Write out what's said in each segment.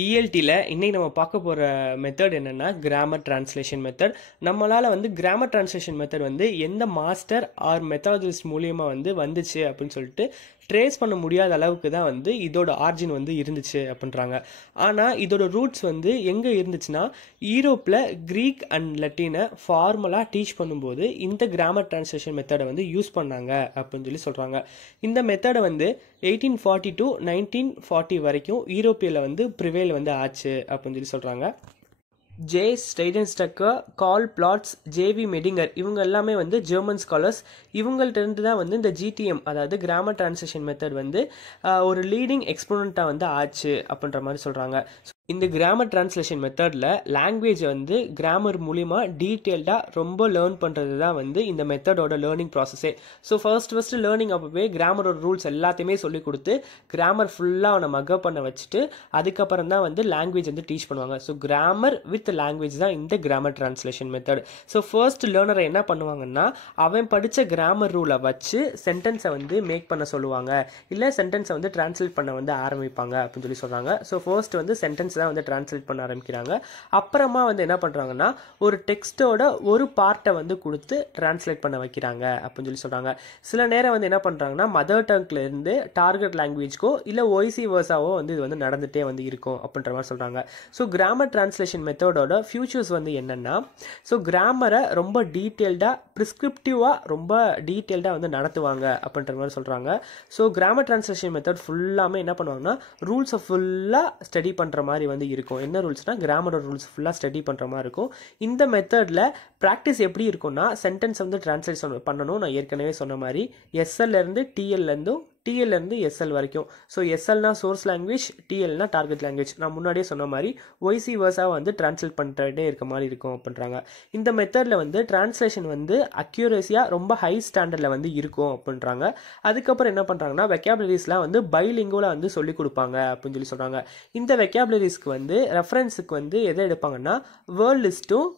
இஎல்டியில் இன்னைக்கு நம்ம பார்க்க போகிற மெத்தட் என்னென்னா கிராமர் டிரான்ஸ்லேஷன் மெத்தட். நம்மளால் கிராமர் டிரான்ஸ்லேஷன் மெத்தட் எந்த மாஸ்டர் ஆர் மெத்தாலஜிஸ்ட் மூலியமாக வந்துச்சு அப்படின்னு சொல்லிட்டு ட்ரேஸ் பண்ண முடியாத அளவுக்கு தான் இதோட ஆர்ஜின் இருந்துச்சு அப்படின்றாங்க. ஆனால் இதோட ரூட்ஸ் எங்கே இருந்துச்சுன்னா யூரோப்பில் க்ரீக் அண்ட் லத்தீனை ஃபார்மலாக டீச் பண்ணும்போது இந்த கிராமர் டிரான்ஸ்லேஷன் மெத்தடை யூஸ் பண்ணாங்க அப்படின்னு சொல்கிறாங்க. இந்த மெத்தடை 1840 to 1940 வரைக்கும் யூரோப்பியில் ப்ரிவேல் ஆச்சு அப்படின்னு சொல்கிறாங்க. ஜே ஸ்டைடன்ஸ்டக்கர், கால் பிளாட்ஸ், ஜேவி மெடிங்கர் இவங்க எல்லாமே ஜெர்மன் ஸ்காலர்ஸ். இவங்கள்ட்ட இருந்து தான் இந்த ஜிடிஎம் அதாவது கிராமர் டிரான்ஸ்லேஷன் மெத்தட் ஒரு லீடிங் எக்ஸ்போனண்ட்டாக ஆச்சு அப்படின்ற மாதிரி சொல்கிறாங்க. இந்த கிராமர் டிரான்ஸ்லேஷன் மெத்தடில் லாங்குவேஜை கிராமர் மூலிமா டீட்டெயில்டாக ரொம்ப லேர்ன் பண்ணுறது தான் இந்த மெத்தடோட லேர்னிங் ப்ராசஸே. ஸோ ஃபர்ஸ்ட் லேர்னிங் அப்போவே கிராமரோட ரூல்ஸ் எல்லாத்தையுமே சொல்லி கொடுத்து கிராமர் ஃபுல்லாக அவனை மக்கப் பண்ண வச்சுட்டு அதுக்கப்புறம் தான் லாங்குவேஜ் டீச் பண்ணுவாங்க. ஸோ கிராமர் வித் லாங்குவேஜ் தான் இந்த grammar translation method. So first லேர்னரை என்ன பண்ணுவாங்கன்னா அவன் படித்த கிராமர் ரூலை வச்சு சென்டென்ஸை மேக் பண்ண சொல்லுவாங்க, இல்லை சென்டென்ஸை டிரான்ஸ்லேட் பண்ண ஆரம்பிப்பாங்க அப்படின்னு சொல்கிறாங்க. ஸோ ஃபர்ஸ்ட் சென்டென்ஸ் தான் டிரான்ஸ்லேட் பண்ண ஆரம்பிக்கிறாங்க. அப்புறமா என்ன பண்றாங்கன்னா ஒரு டெக்ஸ்டோட ஒரு பார்ட்டை கொடுத்து டிரான்ஸ்லேட் பண்ண வைக்கிறாங்க அப்படின்னு சொல்றாங்க. சில நேரம் என்ன பண்றாங்கன்னா மதர் டங்க்ல இருந்து டார்கெட் லாங்குவேஜ்க்கோ இல்ல ஒய்சி வர்ஸாவோ இது நடந்துட்டே இருக்கும் அப்படின்ற மாதிரி சொல்றாங்க. ஸோ கிராமர் டிரான்ஸ்லேஷன் மெத்தடோட ஃபியூச்சர்ஸ் என்னன்னா ஸோ கிராமரை ரொம்ப டீட்டெயில்டா பிரிஸ்கிரிப்டிவா ரொம்ப டீட்டெயில்டா நடத்துவாங்க அப்படின்ற மாதிரி சொல்றாங்க. ஸோ கிராமர் டிரான்ஸ்லேஷன் மெத்தட் ஃபுல்லாமே என்ன பண்ணுவாங்கன்னா ரூல்ஸை ஃபுல்லா ஸ்டடி பண்ற மாதிரி இருக்கும். என்ன ரூல்ஸ்னா கிராமரோட ரூல்ஸ் ஃபுல்லா ஸ்டடி பண்ற மாதிரி இருக்கும். இந்த மெத்தட்ல பிராக்டிஸ் எப்படி இருக்கும்னா சென்டென்ஸ் டிரான்ஸ்லேட் பண்ணணும். நான் ஏற்கனவே சொன்ன மாதிரி எஸ்எல்ல இருந்து டிஎல்ல இருந்தும் டிஎல் இருந்து எஸ்எல் வரைக்கும். ஸோ எஸ்எல்னா சோர்ஸ் லாங்குவேஜ், டிஎல்னா டார்கெட் லாங்குவேஜ். நான் முன்னாடியே சொன்ன மாதிரி ஒய்சி வர்ஸாக டிரான்ஸ்லேட் பண்ணிட்டே இருக்க மாதிரி இருக்கும் அப்படின்றாங்க. இந்த மெத்தடில் டிரான்ஸ்லேஷன் அக்யூரேசியாக ரொம்ப ஹை ஸ்டாண்டர்டில் இருக்கும் அப்படின்றாங்க. அதுக்கப்புறம் என்ன பண்ணுறாங்கன்னா வெக்காபுலரிஸ்லாம் பைலிங்குவலாக சொல்லிக் கொடுப்பாங்க அப்படின்னு சொல்கிறாங்க. இந்த வெக்காபுலரிஸ்க்கு ரெஃபரன்ஸுக்கு எதை எடுப்பாங்கன்னா வேர்ட் லிஸ்ட்டும்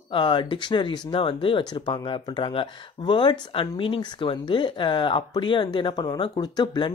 டிக்ஷனரிஸும் தான் வச்சுருப்பாங்க அப்படின்றாங்க. வேர்ட்ஸ் அண்ட் மீனிங்ஸ்க்கு அப்படியே என்ன பண்ணுவாங்கன்னா கொடுத்து பிளண்டாக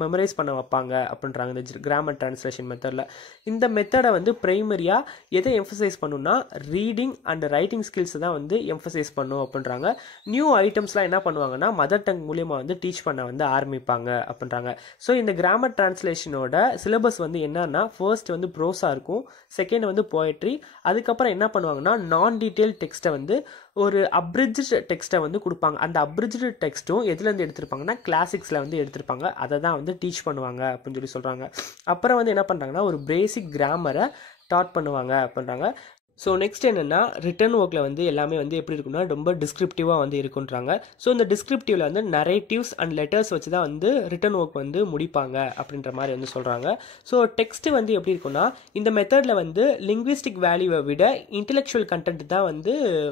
மெமரைஸ் பண்ண வைப்பாங்க அப்படின்றாங்க இந்த கிராமர் டிரான்ஸ்லேஷன் மெத்தடில். இந்த மெத்தடை பிரைமரியாக எதை எம்ஃபசைஸ் பண்ணுன்னா ரீடிங் அண்ட் ரைட்டிங் ஸ்கில்ஸ் தான் எம்ஃபசைஸ் பண்ணும் அப்படின்றாங்க. நியூ ஐட்டம்ஸ்லாம் என்ன பண்ணுவாங்கன்னா மதர் டங் மூலியமாக டீச் பண்ண ஆரம்பிப்பாங்க அப்படின்றாங்க. ஸோ இந்த கிராமர் டிரான்ஸ்லேஷனோட சிலபஸ் என்னன்னா ஃபர்ஸ்ட் ப்ரோஸா இருக்கும், செகண்ட் போயட்ரி, அதுக்கப்புறம் என்ன பண்ணுவாங்கன்னா நான் டீட்டெயில் டெக்ஸ்ட்டை ஒரு அப்ரிட்ஜ்டு டெக்ஸ்ட்டை கொடுப்பாங்க. அந்த அப்ரிட்ஜ்டு டெக்ஸ்ட்டும் எதுலேருந்து எடுத்திருப்பாங்கன்னா கிளாசிக்ஸில் எடுத்திருப்பாங்க. அதை தான் டீச் பண்ணுவாங்க அப்படின்னு சொல்கிறாங்க. அப்புறம் என்ன பண்ணுறாங்கன்னா ஒரு பேசிக் கிராமரை டாட் பண்ணுவாங்க அப்படின்றாங்க. ஸோ நெக்ஸ்ட் என்னென்னா ரிட்டன் ஒர்க்கில் எல்லாமே எப்படி இருக்குன்னா ரொம்ப டிஸ்கிரிப்டிவாக இருக்குன்றாங்க. ஸோ இந்த டிஸ்கிரிப்டிவில் நரேட்டிவ்ஸ் அண்ட் லெட்டர்ஸ் வச்சு தான் ரிட்டன் ஒர்க் முடிப்பாங்க அப்படின்ற மாதிரி சொல்கிறாங்க. ஸோ டெக்ஸ்ட் எப்படி இருக்குன்னா இந்த மெத்தடில் லிங்குவிஸ்டிக் வேல்யூவை விட இன்டெலெக்சுவல் கண்டென்ட் தான்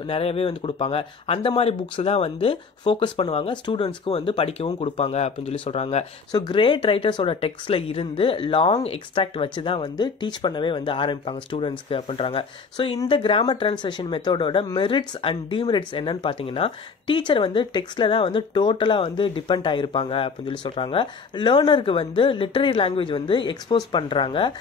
நிறையவே கொடுப்பாங்க. அந்த மாதிரி புக்ஸ் தான் ஃபோக்கஸ் பண்ணுவாங்க, ஸ்டூடெண்ட்ஸ்க்கும் படிக்கவும் கொடுப்பாங்க அப்படின்னு சொல்கிறாங்க. ஸோ கிரேட் ரைட்டர்ஸோட டெக்ஸ்ட்டில் இருந்து லாங் எக்ஸ்ட்ராக்ட் வச்சு தான் டீச் பண்ணவே ஆரம்பிப்பாங்க ஸ்டூடெண்ட்ஸ்க்கு அப்படின்றாங்க. ஸோ இந்த கிராமர் டிரான்ஸ்லேஷன் மெத்தடோட மெரிட்ஸ் அண்ட் டிமெரிட்ஸ் என்னன்னு பார்த்தீங்கன்னா டீச்சர் டெக்ஸ்ட்ல தான் டோட்டலாக டிபெண்ட் ஆகிருப்பாங்க அப்படின்னு சொல்கிறாங்க. லேர்னருக்கு லிட்டரரி லாங்குவேஜ் எக்ஸ்போஸ் பண்ணுறாங்க.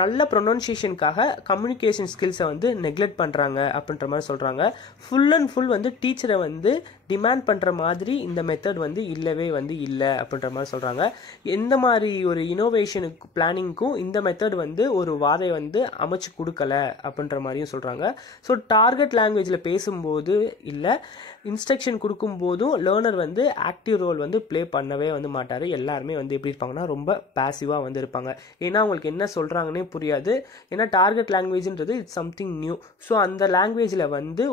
நல்ல ப்ரொனன்சியேஷனுக்காக கம்யூனிகேஷன் ஸ்கில்ஸை நெக்லெக்ட் பண்ணுறாங்க அப்படின்ற மாதிரி சொல்கிறாங்க. ஃபுல் அண்ட் ஃபுல் டீச்சரை டிமாண்ட் பண்ணுற மாதிரி இந்த மெத்தட் இல்லவே இல்லை அப்படின்ற மாதிரி சொல்கிறாங்க. எந்த மாதிரி ஒரு இனோவேஷனுக்கு பிளானிங்க்கும் இந்த மெத்தட் ஒரு வாதை அமைச்சு கொடுக்கல அப்படின்ற மாதிரியும் சொல்கிறாங்க. ஸோ டார்கெட் லாங்குவேஜில் பேசும்போது இல்லை இன்ஸ்ட்ரக்ஷன் கொடுக்கும்போதும் லேர்னர் ஆக்டிவ் ரோல் ப்ளே பண்ணவே மாட்டார். எல்லாருமே எப்படி இருப்பாங்கன்னா ரொம்ப பேசிவாக இருப்பாங்க. ஏன்னா அவங்களுக்கு என்ன சொல்கிறாங்கன்னே புரியாது. ஏன்னா டார்கெட் லாங்குவேஜ்ன்றது இட்ஸ் சம்திங் நியூ. ஸோ அந்த லாங்குவேஜில்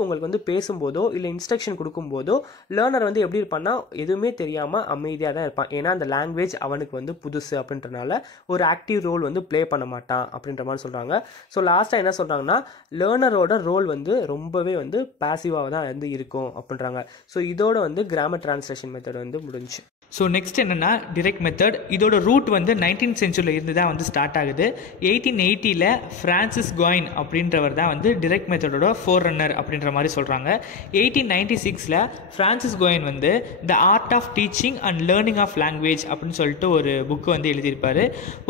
உங்களுக்கு பேசும்போதோ இல்லை இன்ஸ்ட்ரக்ஷன் கொடுக்கும்போதோ லேர்னர் எப்படி இருப்பான்னா எதுவுமே தெரியாமல் அமைதியாக தான் இருப்பான். ஏன்னா அந்த லாங்குவேஜ் அவனுக்கு புதுசு அப்படின்றனால ஒரு ஆக்டிவ் ரோல் ப்ளே பண்ண மாட்டான் அப்படின்ற மாதிரி சொல்கிறாங்க. ஸோ லாஸ்ட்டாக என்ன சொல்கிறாங்கன்னா லேர்னரோட ரோல் ரொம்பவே பாசிவாக தான் இருக்கும் அப்படின்றாங்க. ஸோ இதோட கிராமர் டிரான்ஸ்லேஷன் மெத்தட் முடிஞ்சு. ஸோ நெக்ஸ்ட் என்னென்னா டிரெக்ட் மெத்தட். இதோட ரூட் 19th சென்ச்சுரியில் இருந்து தான் ஸ்டார்ட் ஆகுது. 1880 ஃப்ரான்சிஸ் காயின் அப்படின்றவர் தான் டிரெக்ட் மெத்தடோட ஃபோர் ரன்னர் அப்படின்ற மாதிரி சொல்கிறாங்க. 1896 ஃப்ரான்சிஸ் கோயன் வந்து the art of teaching and learning of language அப்படின்னு சொல்லிட்டு ஒரு புக்கு வந்து எழுதியிருப்பார்.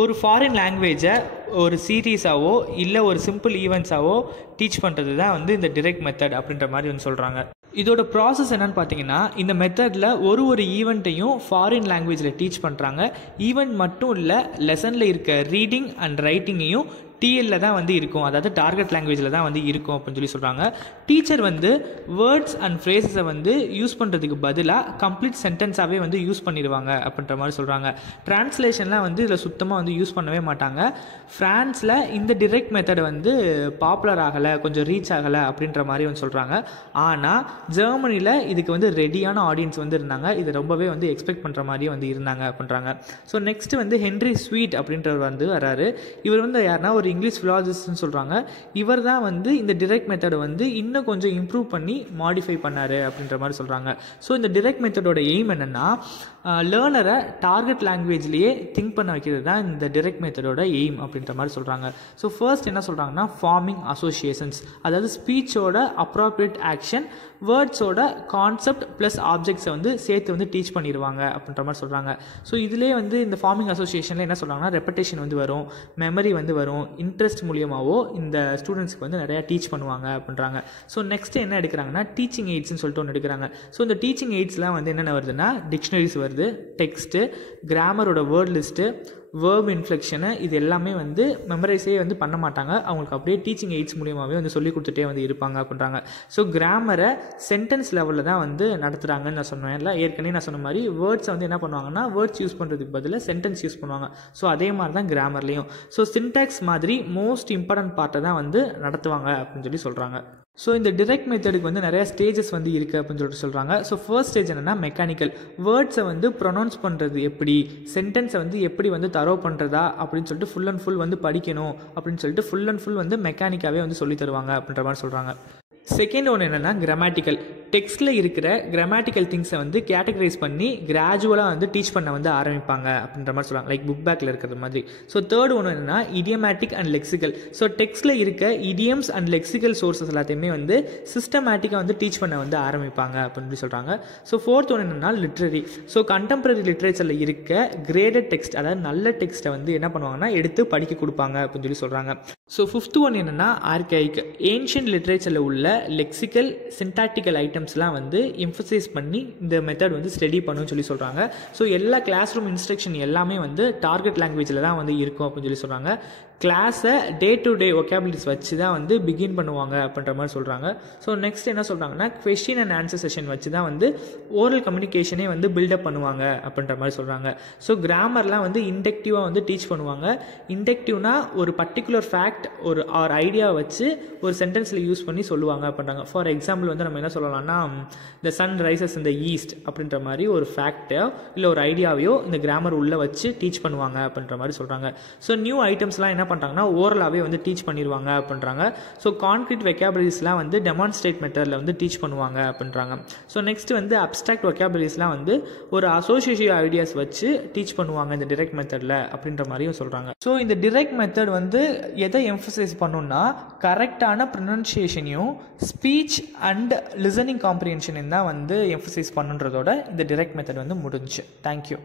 ஒரு ஃபாரின் லாங்குவேஜை ஒரு சீரீஸாவோ இல்லை ஒரு சிம்பிள் ஈவெண்ட்ஸாவோ டீச் பண்ணுறது தான் வந்து இந்த டிரெக்ட் மெத்தட் அப்படின்ற மாதிரி வந்து சொல்கிறாங்க. இதோட ப்ராசஸ் என்னன்னு பார்த்தீங்கன்னா, இந்த மெத்தடில் ஒரு ஈவெண்ட்டையும் ஃபாரின் லாங்குவேஜில் டீச் பண்ணுறாங்க. ஈவெண்ட் மட்டும் இல்லை, லெசனில் இருக்க ரீடிங் அண்ட் ரைட்டிங்கையும் டிஎல்ல தான் வந்து இருக்கும், அதாவது டார்கெட் லாங்குவேஜில் தான் வந்து இருக்கும் அப்படின்னு சொல்லி சொல்கிறாங்க. டீச்சர் வந்து வேர்ட்ஸ் அண்ட் ஃப்ரேசஸை வந்து யூஸ் பண்ணுறதுக்கு பதிலாக கம்ப்ளீட் சென்டென்ஸாகவே வந்து யூஸ் பண்ணிடுவாங்க அப்படின்ற மாதிரி சொல்கிறாங்க. டிரான்ஸ்லேஷன்லாம் வந்து இதில் சுத்தமாக வந்து யூஸ் பண்ணவே மாட்டாங்க. ஃப்ரான்ஸில் இந்த டிரெக்ட் மெத்தடை வந்து பாப்புலர் ஆகலை, கொஞ்சம் ரீச் ஆகலை அப்படின்ற மாதிரி வந்து சொல்கிறாங்க. ஆனால் ஜெர்மனியில் இதுக்கு வந்து ரெடியான ஆடியன்ஸ் வந்து இருந்தாங்க, இது ரொம்பவே வந்து எக்ஸ்பெக்ட் பண்ணுற மாதிரியே வந்து இருந்தாங்க அப்படின்றாங்க. ஸோ நெக்ஸ்ட் வந்து ஹென்ரி ஸ்வீட் அப்படின்றவர் வந்து வராரு. இவர் வந்து யாருன்னா ஒரு இங்கிலீஷ் ஃபிலாசபிஸ்ட்னு சொல்கிறாங்க. இவர் தான் வந்து இந்த டிரெக்ட் மெத்தடை வந்து இன்னும் கொஞ்சம் இம்ப்ரூவ் பண்ணி மாடிஃபை பண்ணார் அப்படின்ற மாதிரி சொல்கிறாங்க. ஸோ இந்த டிரெக்ட் மெத்தடோட எய்ம் என்னென்னா, லேர்னரை டார்கெட் லாங்குவேஜ்லேயே திங்க் பண்ண வைக்கிறது தான் இந்த டிரெக்ட் மெத்தடோட எய்ம் அப்படின்ற மாதிரி சொல்கிறாங்க. ஸோ ஃபர்ஸ்ட் என்ன சொல்கிறாங்கன்னா, ஃபார்மிங் அசோசியேஷன்ஸ், அதாவது ஸ்பீச்சோட அப்ராப்ரியேட் ஆக்ஷன், வேர்ட்ஸோட கான்செப்ட் ப்ளஸ் ஆப்ஜெக்ட்ஸை வந்து சேர்த்து வந்து டீச் பண்ணிடுவாங்க அப்படின்ற மாதிரி சொல்கிறாங்க. ஸோ இதிலே வந்து இந்த ஃபார்மிங் அசோசியேஷனில் என்ன சொல்கிறாங்கன்னா, ரெப்படேஷன் வந்து வரும், மெமரி வந்து வரும், இன்ட்ரெஸ்ட் மூலியமாகவோ இந்த ஸ்டூடெண்ட்ஸ்க்கு வந்து நிறையா டீச் பண்ணுவாங்க அப்படின்றாங்க. ஸோ நெக்ஸ்ட் என்ன எடுக்கிறாங்கன்னா, டீச்சிங் எய்ட்ஸ்னு சொல்லிட்டு ஒன்று எடுக்கிறாங்க. ஸோ இந்த டீச்சிங் எய்ட்ஸ்லாம் வந்து என்னென்ன வருதுன்னா, டிக்ஷனரிஸ் வருது, டெக்ஸ்ட்டு, கிராமரோட வேர்ட் லிஸ்ட்டு, வேர்ப் இன்ஃப்ளெக்ஷனு, இது எல்லாமே வந்து மெமரைஸே வந்து பண்ண மாட்டாங்க, அவங்களுக்கு அப்படியே டீச்சிங் எய்ட்ஸ் மூலியமாகவே வந்து சொல்லி கொடுத்துட்டே வந்து இருப்பாங்க அப்படின்றாங்க. ஸோ கிராமரை சென்டென்ஸ் லெவலில் தான் வந்து நடத்துகிறாங்கன்னு நான் சொன்னேன் இல்லை, ஏற்கனவே நான் சொன்ன மாதிரி வேர்ட்ஸை வந்து என்ன பண்ணுவாங்கன்னா, வேர்ட்ஸ் யூஸ் பண்ணுறதுக்கு பதிலாக சென்டென்ஸ் யூஸ் பண்ணுவாங்க. ஸோ அதே மாதிரி தான் கிராமர்லேயும். ஸோ சின்டாக்ஸ் மாதிரி மோஸ்ட் இம்பார்ட்டன்ட் பார்ட்டை தான் வந்து நடத்துவாங்க அப்படின்னு சொல்லி சொல்கிறாங்க. ஸோ இந்த டிரெக்ட் மெத்தடுக்கு வந்து நிறைய ஸ்டேஜஸ் வந்து இருக்குது அப்படின்னு சொல்லிட்டு சொல்கிறாங்க. ஸோ ஃபர்ஸ்ட் ஸ்டேஜ் என்னென்னா மெக்கானிக்கல், வேர்ட்ஸை வந்து ப்ரொனவுன்ஸ் பண்ணுறது எப்படி, சென்டென்ஸை வந்து எப்படி வந்து தரோ பண்ணுறதா அப்படின்னு சொல்லிட்டு ஃபுல் அண்ட் ஃபுல் வந்து படிக்கணும் அப்படின்னு சொல்லிட்டு ஃபுல் அண்ட் ஃபுல் வந்து மெக்கானிக்காகவே வந்து சொல்லி தருவாங்க அப்படின்ற மாதிரி சொல்கிறாங்க. செகண்ட் ஒன்று என்னென்னா கிராமட்டிக்கல், டெக்ஸ்ட்டில் இருக்கிற கிராமட்டிக்கல் திங்ஸை வந்து கேட்டகரைஸ் பண்ணி கிராஜுவலாக வந்து டீச் பண்ண வந்து ஆரம்பிப்பாங்க அப்படின்ற மாதிரி சொல்கிறாங்க, லைக் புக் பேக்கில் இருக்கிற மாதிரி. ஸோ தேர்ட் ஒன்று என்னென்னா இடியமேட்டிக் அண்ட் லெக்சிக்கல். ஸோ டெக்ஸ்ட்டில் இருக்க இடியம்ஸ் அண்ட் லெக்சிக்கல் சோர்ஸஸ் எல்லாத்தையுமே வந்து சிஸ்டமேட்டிக்காக வந்து டீச் பண்ண வந்து ஆரம்பிப்பாங்க அப்படின்னு சொல்கிறாங்க. ஸோ ஃபோர்த் ஒன்று என்னென்னா லிட்ரரி. ஸோ கண்டெம்பரரி லிட்ரேச்சரில் இருக்க கிரேடட் டெக்ஸ்ட், அதாவது நல்ல டெக்ஸ்ட்டை வந்து என்ன பண்ணுவாங்கன்னா எடுத்து படிக்க கொடுப்பாங்க அப்படின்னு சொல்லி சொல்கிறாங்க. ஸோ ஃபிஃப்த் ஒன் என்னென்னா ஆர்கைக், ஏன்ஷியன்ட் லிட்ரேச்சரில் உள்ள லெக்சிக்கல் சின்டாக்டிக்கல் ஐட்டம்ஸ்லாம் வந்து எம்ஃபசைஸ் பண்ணி இந்த மெத்தட் வந்து ஸ்டடி பண்ணணும்னு சொல்லி சொல்கிறாங்க. ஸோ எல்லா கிளாஸ் ரூம் இன்ஸ்ட்ரக்ஷன் எல்லாமே வந்து டார்கெட் லாங்குவேஜில் தான் வந்து இருக்கும் அப்படின்னு சொல்லி சொல்கிறாங்க. கிளாஸை டே டு டே ஒகேபுலரிஸ் வச்சு தான் வந்து பிகின் பண்ணுவாங்க அப்படின்ற மாதிரி சொல்கிறாங்க. ஸோ நெக்ஸ்ட் என்ன சொல்கிறாங்கன்னா, கொஸ்டின் அண்ட் ஆன்சர் செஷன் வச்சு தான் வந்து ஓரல் கம்யூனிகேஷனே வந்து பில்டப் பண்ணுவாங்க அப்படின்ற மாதிரி சொல்கிறாங்க. ஸோ கிராமர்லாம் வந்து இண்டக்டிவாக வந்து டீச் பண்ணுவாங்க. இண்டக்டிவ்னா ஒரு பர்டிகுலர் ஃபேக்ட் ஒரு ஆர் ஐடியாவை வச்சு ஒரு சென்டென்ஸில் யூஸ் பண்ணி சொல்லுவாங்க அப்படின்றாங்க. ஃபார் எக்ஸாம்பிள் வந்து நம்ம என்ன சொல்லலாம்னா, the sun rises in the east அப்படின்ற மாதிரி ஒரு ஃபேக்டோ இல்லை ஒரு ஐடியாவையோ இந்த கிராமர் உள்ளே வச்சு டீச் பண்ணுவாங்க அப்படின்ற மாதிரி சொல்கிறாங்க. ஸோ நியூ ஐட்டம்ஸ்லாம் என்ன பண்ணுறாங்கன்னா ஓரலாகவே வந்து டீச் பண்ணிடுவாங்க அப்படின்றாங்க. ஸோ கான்க்ரீட் வெக்காபுலரிஸ்லாம் வந்து டெமான்ஸ்ட்ரேட் மெத்தடில் வந்து டீச் பண்ணுவாங்க அப்படின்றாங்க. ஸோ நெக்ஸ்ட் வந்து அப்ஸ்ட்ராக்ட் வெக்காபுலரிஸ்லாம் வந்து ஒரு அசோசியேட்டிவ் ஐடியாஸ் வச்சு டீச் பண்ணுவாங்க இந்த டிரெக்ட் மெத்தடில் அப்படின்ற மாதிரியும் சொல்கிறாங்க. ஸோ இந்த டிரெக்ட் மெத்தட் வந்து எதை எம்ஃபசைஸ் பண்ணுன்னா, கரெக்டான ப்ரொனன்சியேஷனையும் ஸ்பீச் அண்ட் லிசனிங் காம்ப்ரிஹென்ஷனையும் தான் வந்து எம்ஃபசைஸ் பண்ணுன்றதோட இந்த டிரெக்ட் மெத்தட் வந்து முடிஞ்சு. தேங்க்யூ.